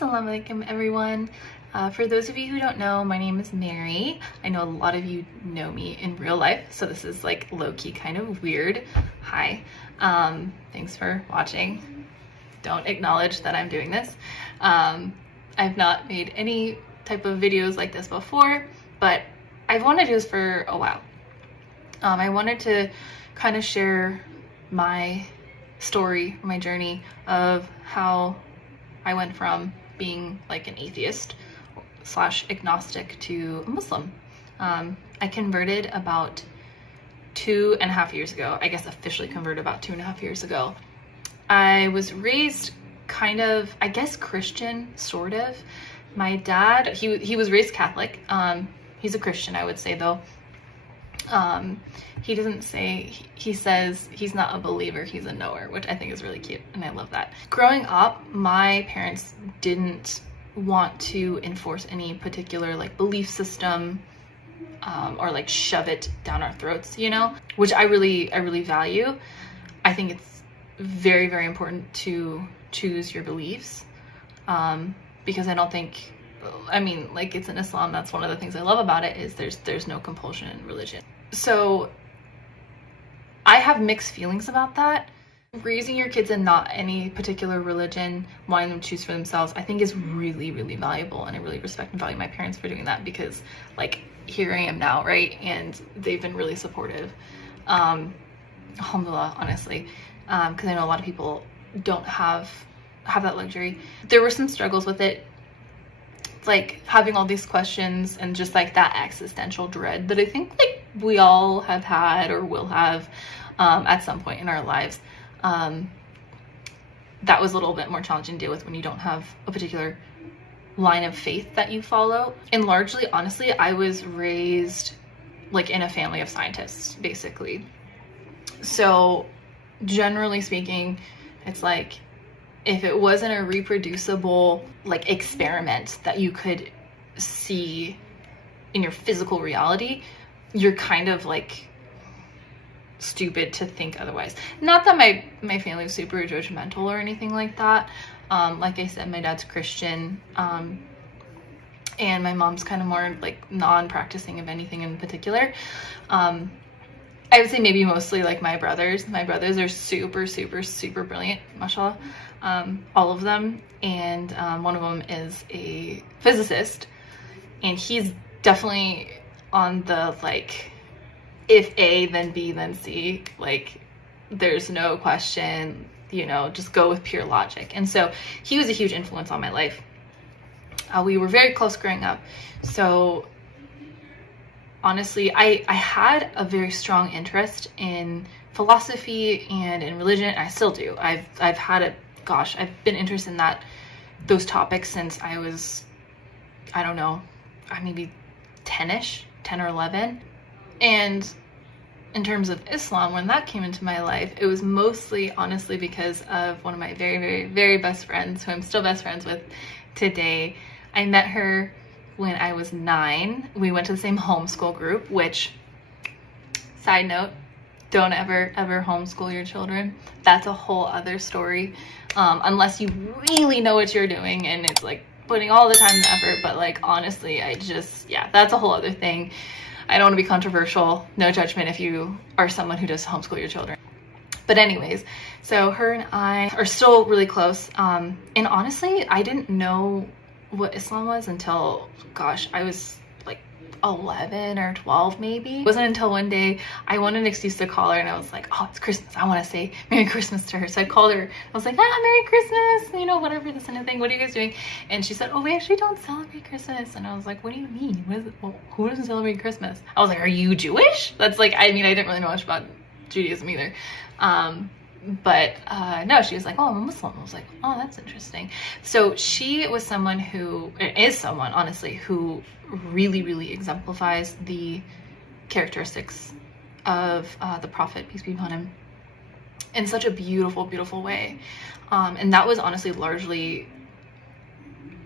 Assalamu alaikum everyone. For those of you who don't know, my name is Mary. I know a lot of you know me in real life, so this is like low-key kind of weird. Hi. Thanks for watching. Don't acknowledge that I'm doing this. I've not made any type of videos like this before, but I've wanted to do this for a while. I wanted to kind of share my story, my journey of how I went from being like an atheist / agnostic to a Muslim. I converted about 2.5 years ago. I guess officially converted about 2.5 years ago. I was raised kind of, I guess, Christian, sort of. My dad, he was raised Catholic. He's a Christian, I would say, though. He doesn't say, he says he's not a believer, he's a knower, which I think is really cute, and I love that. Growing up, my parents didn't want to enforce any particular like belief system or like shove it down our throats, you know, which I really value. I think it's very, very important to choose your beliefs, because I don't think, I mean, like, it's in Islam, that's one of the things I love about it, is there's no compulsion in religion. So I have mixed feelings about that. Raising your kids in not any particular religion, wanting them to choose for themselves, I think is really, really valuable, and I really respect and value my parents for doing that, because like, here I am now, right? And they've been really supportive. Alhamdulillah, honestly, because I know a lot of people don't have that luxury. There were some struggles with it, like having all these questions and just like that existential dread that I think like we all have had or will have at some point in our lives. That was a little bit more challenging to deal with when you don't have a particular line of faith that you follow. And largely, honestly, I was raised like in a family of scientists, basically. So generally speaking, it's like, if it wasn't a reproducible like experiment that you could see in your physical reality, you're kind of like stupid to think otherwise. Not that my family was super judgmental or anything like that. Like I said, my dad's Christian, and my mom's kind of more like non-practicing of anything in particular. I would say maybe mostly like my brothers. My brothers are super, super, super brilliant, mashallah, all of them. And one of them is a physicist, and he's definitely on the like, if A, then B, then C, like there's no question, you know, just go with pure logic. And so he was a huge influence on my life. We were very close growing up. So honestly, I had a very strong interest in philosophy and in religion. I still do. I've had a, gosh, I've been interested in those topics since I was, I don't know, maybe 10-ish, 10 or 11. And in terms of Islam, when that came into my life, it was mostly, honestly, because of one of my very, very, very best friends, who I'm still best friends with today. I met her when I was 9. We went to the same homeschool group, which, side note, don't ever homeschool your children. That's a whole other story, unless you really know what you're doing and it's like putting all the time and effort. But like, honestly, yeah, that's a whole other thing. I don't want to be controversial. No judgment if you are someone who does homeschool your children. But anyways, so her and I are still really close. And honestly, I didn't know what Islam was until, gosh, I was like 11 or 12 maybe. It wasn't until one day I wanted an excuse to call her, and I was like, oh, it's Christmas, I want to say Merry Christmas to her. So I called her. I was like, Merry Christmas, you know, whatever, this and that thing. What are you guys doing? And she said, oh, we actually don't celebrate Christmas. And I was like, what do you mean? What is it? Well, who doesn't celebrate Christmas? I was like, are you Jewish? That's like, I mean, I didn't really know much about Judaism either. But no, she was like, oh, I'm a Muslim. I was like, oh, that's interesting. So she was someone who is someone, honestly, who really, really exemplifies the characteristics of the Prophet, peace be upon him, in such a beautiful, beautiful way. And that was honestly largely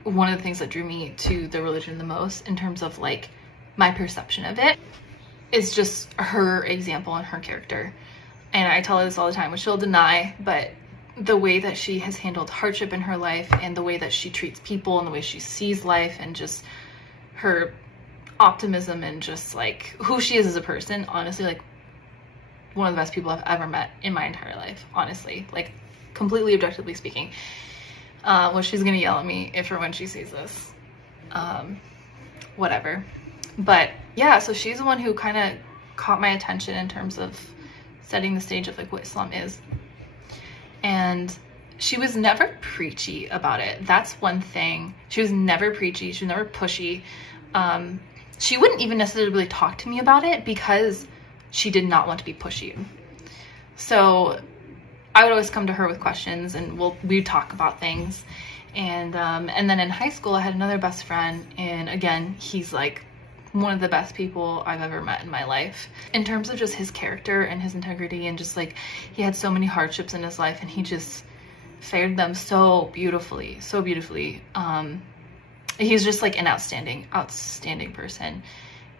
one of the things that drew me to the religion the most, in terms of like my perception of it, is just her example and her character. And I tell her this all the time, which she'll deny, but the way that she has handled hardship in her life, and the way that she treats people, and the way she sees life, and just her optimism, and just like who she is as a person, honestly, like one of the best people I've ever met in my entire life, honestly, like completely objectively speaking. Well, she's gonna yell at me if or when she sees this, whatever. But yeah, so she's the one who kind of caught my attention in terms of setting the stage of like what Islam is. And she was never preachy about it. That's one thing. She was never preachy. She was never pushy. She wouldn't even necessarily really talk to me about it because she did not want to be pushy. So I would always come to her with questions, and we'd talk about things. And then in high school, I had another best friend, and again, he's like one of the best people I've ever met in my life. In terms of just his character and his integrity, and just like he had so many hardships in his life, and he just fared them so beautifully, so beautifully. He's just like an outstanding person.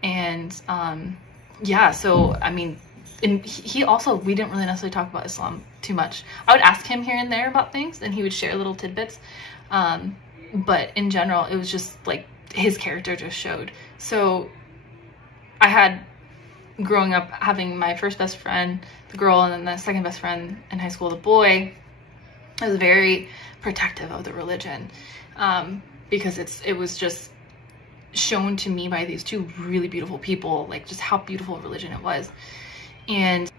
And yeah, so I mean, and he also, we didn't really necessarily talk about Islam too much. I would ask him here and there about things, and he would share little tidbits. But in general, it was just like his character just showed. So I had, growing up, having my first best friend, the girl, and then the second best friend in high school, the boy. I was very protective of the religion, because it was just shown to me by these two really beautiful people, like just how beautiful religion it was. And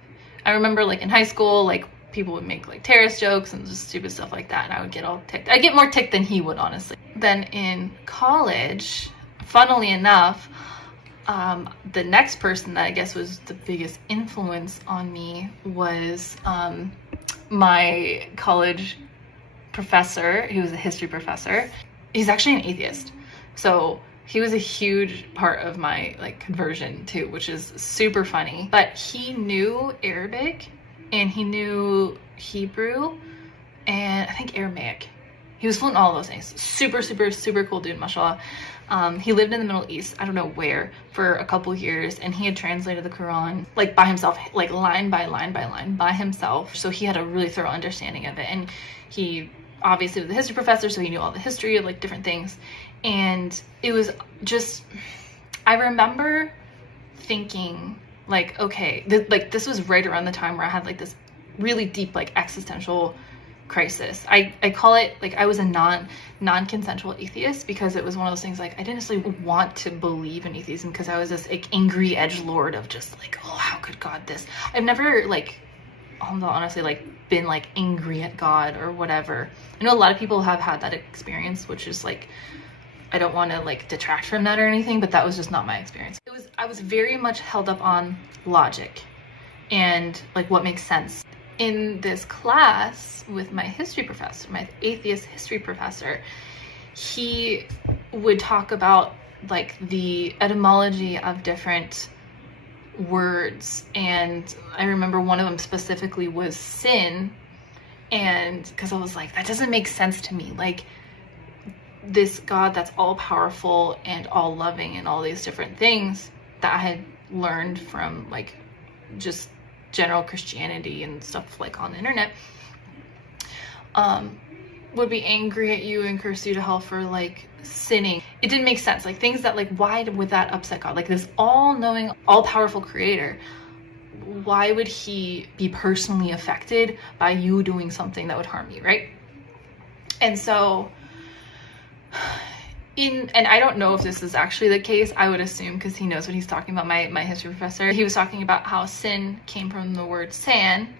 I remember like in high school, like people would make like terrorist jokes and just stupid stuff like that, and I would get all ticked. I get more ticked than he would, honestly. Then in college, funnily enough, the next person that I guess was the biggest influence on me was my college professor. He was a history professor. He's actually an atheist. So he was a huge part of my like conversion too, which is super funny. But he knew Arabic, and he knew Hebrew, and I think Aramaic. He was fluent in all of those things. Super, super, super cool dude, mashallah. He lived in the Middle East, I don't know where, for a couple years, and he had translated the Quran like by himself, like line by line by line by himself. So he had a really thorough understanding of it. And he obviously was a history professor, so he knew all the history of like different things. And it was just, I remember thinking like, okay, this was right around the time where I had like this really deep like existential crisis. I call it, like, I was a non-consensual atheist, because it was one of those things like I didn't necessarily want to believe in atheism, because I was this like angry edgelord of just like, oh, how could God this? I've never like, honestly, like been like angry at God or whatever. I know a lot of people have had that experience, which is like, I don't want to like detract from that or anything, but that was just not my experience. I was very much held up on logic and like what makes sense. In this class with my history professor, my atheist history professor, he would talk about like the etymology of different words, and I remember one of them specifically was sin, and because I was like, that doesn't make sense to me, like this God that's all powerful and all loving and all these different things that I had learned from like just general Christianity and stuff like on the internet, would be angry at you and curse you to hell for like sinning. It didn't make sense. Like things that like, why would that upset God? Like this all-knowing, all-powerful creator, why would he be personally affected by you doing something that would harm you, right? And so and I don't know if this is actually the case, I would assume, because he knows what he's talking about, my history professor. He was talking about how sin came from the word san,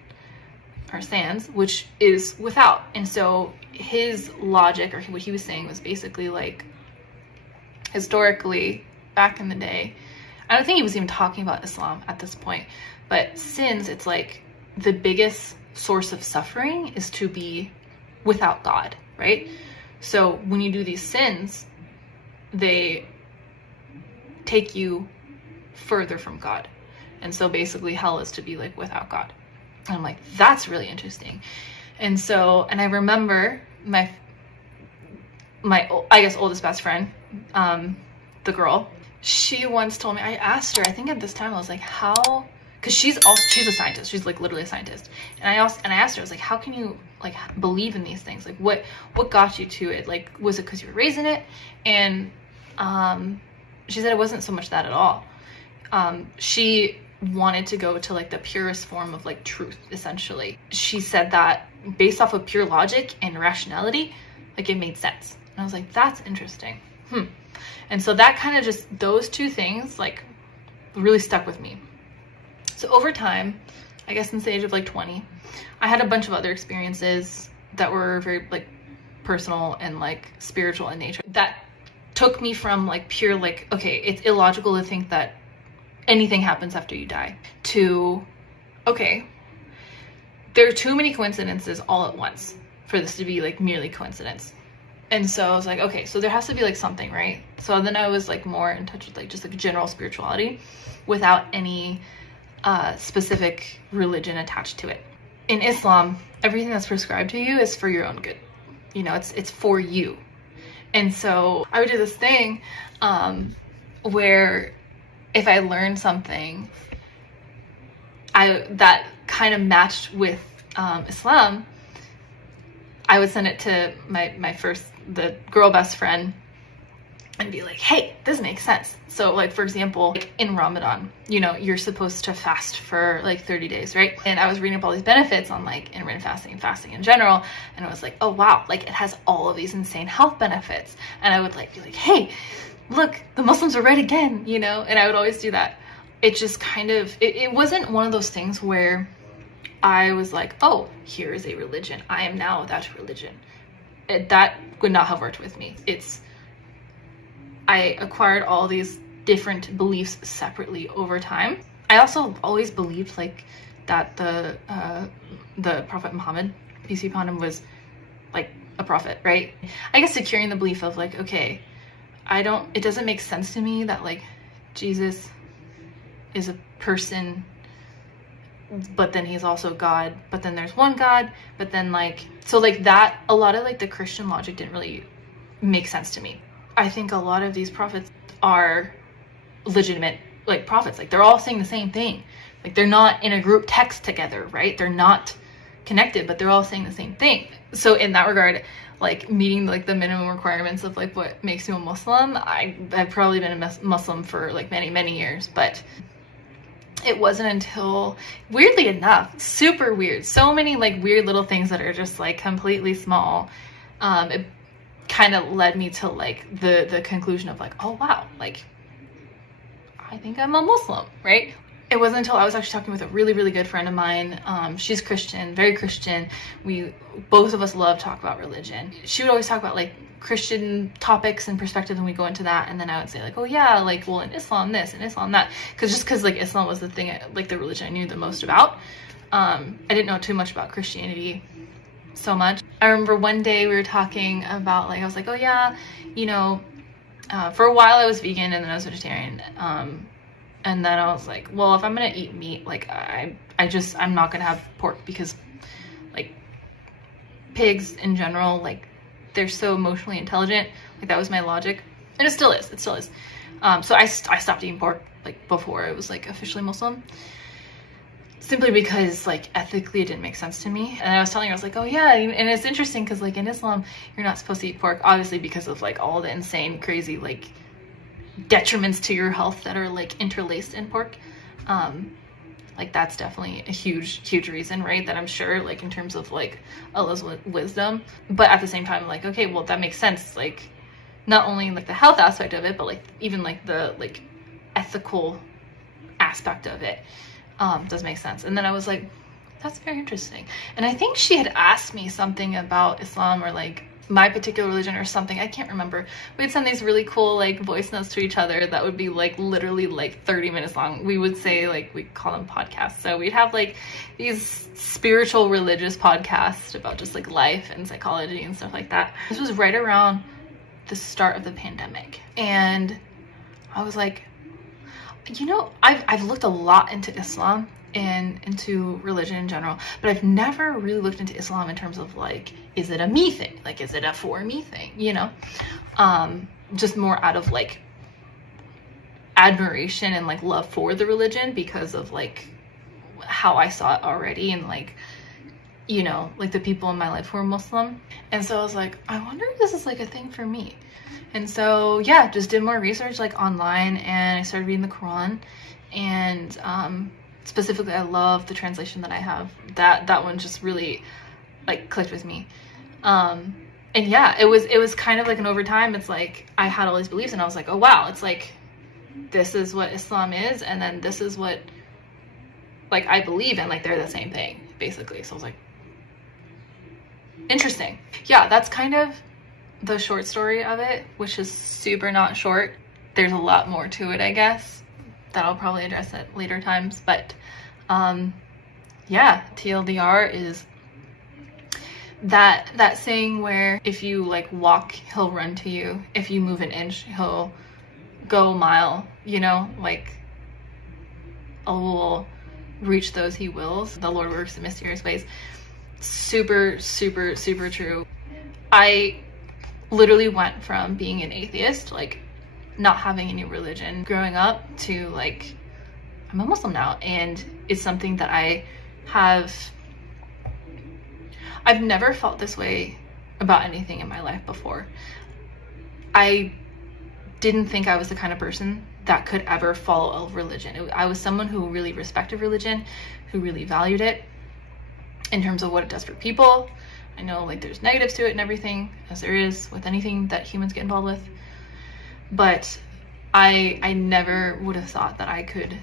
or sans, which is without. And so his logic, or what he was saying, was basically like, historically, back in the day, I don't think he was even talking about Islam at this point, but sins, it's like the biggest source of suffering is to be without God, right? So when you do these sins, they take you further from God. And so basically hell is to be like without God. And I'm like, that's really interesting. And so, and I remember my I guess oldest best friend, the girl, she once told me, I asked her, I think at this time I was like, how, because she's a scientist. She's like literally a scientist. And I asked her, I was like, how can you like believe in these things? Like what got you to it? Like, was it because you were raised in it? And she said it wasn't so much that at all. She wanted to go to like the purest form of like truth, essentially. She said that based off of pure logic and rationality, like it made sense. And I was like, that's interesting. And so that kind of just, those two things like really stuck with me. So over time, I guess in the age of like 20, I had a bunch of other experiences that were very like personal and like spiritual in nature that took me from like pure like, okay, it's illogical to think that anything happens after you die, to, okay, there are too many coincidences all at once for this to be like merely coincidence. And so I was like, okay, so there has to be like something, right? So then I was like more in touch with like just like general spirituality without any specific religion attached to it. In Islam, everything that's prescribed to you is for your own good. You know, it's for you. And so I would do this thing where if I learned something that kind of matched with Islam, I would send it to the girl best friend and be like, hey, this makes sense. So like, for example, like in Ramadan, you know, you're supposed to fast for like 30 days, right? And I was reading up all these benefits on like intermittent fasting and fasting in general. And I was like, oh wow, like it has all of these insane health benefits. And I would like be like, hey, look, the Muslims are right again, you know? And I would always do that. It just kind of, it wasn't one of those things where I was like, oh, here is a religion. I am now that religion. That would not have worked with me. I acquired all these different beliefs separately over time. I also always believed like that the Prophet Muhammad, peace be upon him, was like a prophet, right? I guess securing the belief of like, okay, it doesn't make sense to me that like Jesus is a person, but then he's also God, but then there's one God, but then like, so like that, a lot of like the Christian logic didn't really make sense to me. I think a lot of these prophets are legitimate like prophets. Like they're all saying the same thing. Like they're not in a group text together, right? They're not connected, but they're all saying the same thing. So in that regard, like meeting like the minimum requirements of like what makes you a Muslim, I've probably been a Muslim for like many years, but it wasn't until, weirdly enough, super weird, so many like weird little things that are just like completely small, it kind of led me to like the conclusion of like, oh wow, like I think I'm a Muslim, right? It wasn't until I was actually talking with a really good friend of mine. She's Christian, very Christian. Both of us love talk about religion. She would always talk about like Christian topics and perspectives, and we go into that, and then I would say like, oh yeah, like, well, in Islam this and Islam that, because like Islam was the thing, like the religion I knew the most about. I didn't know too much about Christianity so much. I remember one day we were talking about like, I was like, oh yeah, you know, for a while I was vegan and then I was vegetarian, and then I was like, well, if I'm gonna eat meat, like I'm not gonna have pork, because like pigs in general, like they're so emotionally intelligent. Like that was my logic, and it still is. So I stopped eating pork like before I was like officially Muslim, simply because like ethically it didn't make sense to me. And I was telling her, I was like, oh yeah, and it's interesting because like in Islam you're not supposed to eat pork, obviously because of like all the insane crazy like detriments to your health that are like interlaced in pork. Like that's definitely a huge reason, right? That I'm sure like in terms of like Allah's wisdom, but at the same time like, okay, well that makes sense, like not only like the health aspect of it, but like even like the like ethical aspect of it does make sense. And then I was like, that's very interesting. And I think she had asked me something about Islam or like my particular religion or something, I can't remember. We'd send these really cool like voice notes to each other that would be like literally like 30 minutes long. We would say like, we call them podcasts, so we'd have like these spiritual religious podcasts about just like life and psychology and stuff like that. This was right around the start of the pandemic, and I was like, you know, I've looked a lot into Islam and into religion in general, but I've never really looked into Islam in terms of like, is it a me thing? Like, is it a for me thing? You know, just more out of like admiration and like love for the religion because of like how I saw it already, and like, you know, like the people in my life who were Muslim. And so I was like, I wonder if this is like a thing for me. And so yeah, just did more research like online, and I started reading the Quran. And specifically, I love the translation that I have. That one just really like clicked with me. And yeah, it was kind of like an overtime. It's like I had all these beliefs, and I was like, oh wow, it's like this is what Islam is, and then this is what like I believe in, like they're the same thing basically. So I was like, interesting. Yeah, that's kind of the short story of it, which is super not short. There's a lot more to it, I guess, that I'll probably address at later times. But yeah, TLDR is that saying where if you like walk, he'll run to you. If you move an inch, he'll go a mile, you know, like Allah will reach those he wills. The Lord works in mysterious ways. Super, super, super true. I literally went from being an atheist, like not having any religion growing up, to like I'm a Muslim now, and it's something that I've never felt this way about anything in my life before. I didn't think I was the kind of person that could ever follow a religion. I was someone who really respected religion, who really valued it in terms of what it does for people. I know like there's negatives to it and everything, as there is with anything that humans get involved with, but I never would have thought that I could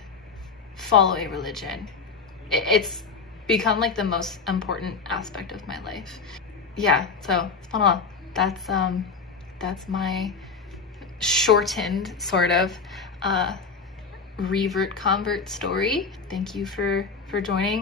follow a religion. It's become like the most important aspect of my life. Yeah, so subhanAllah, that's my shortened sort of revert convert story. Thank you for joining.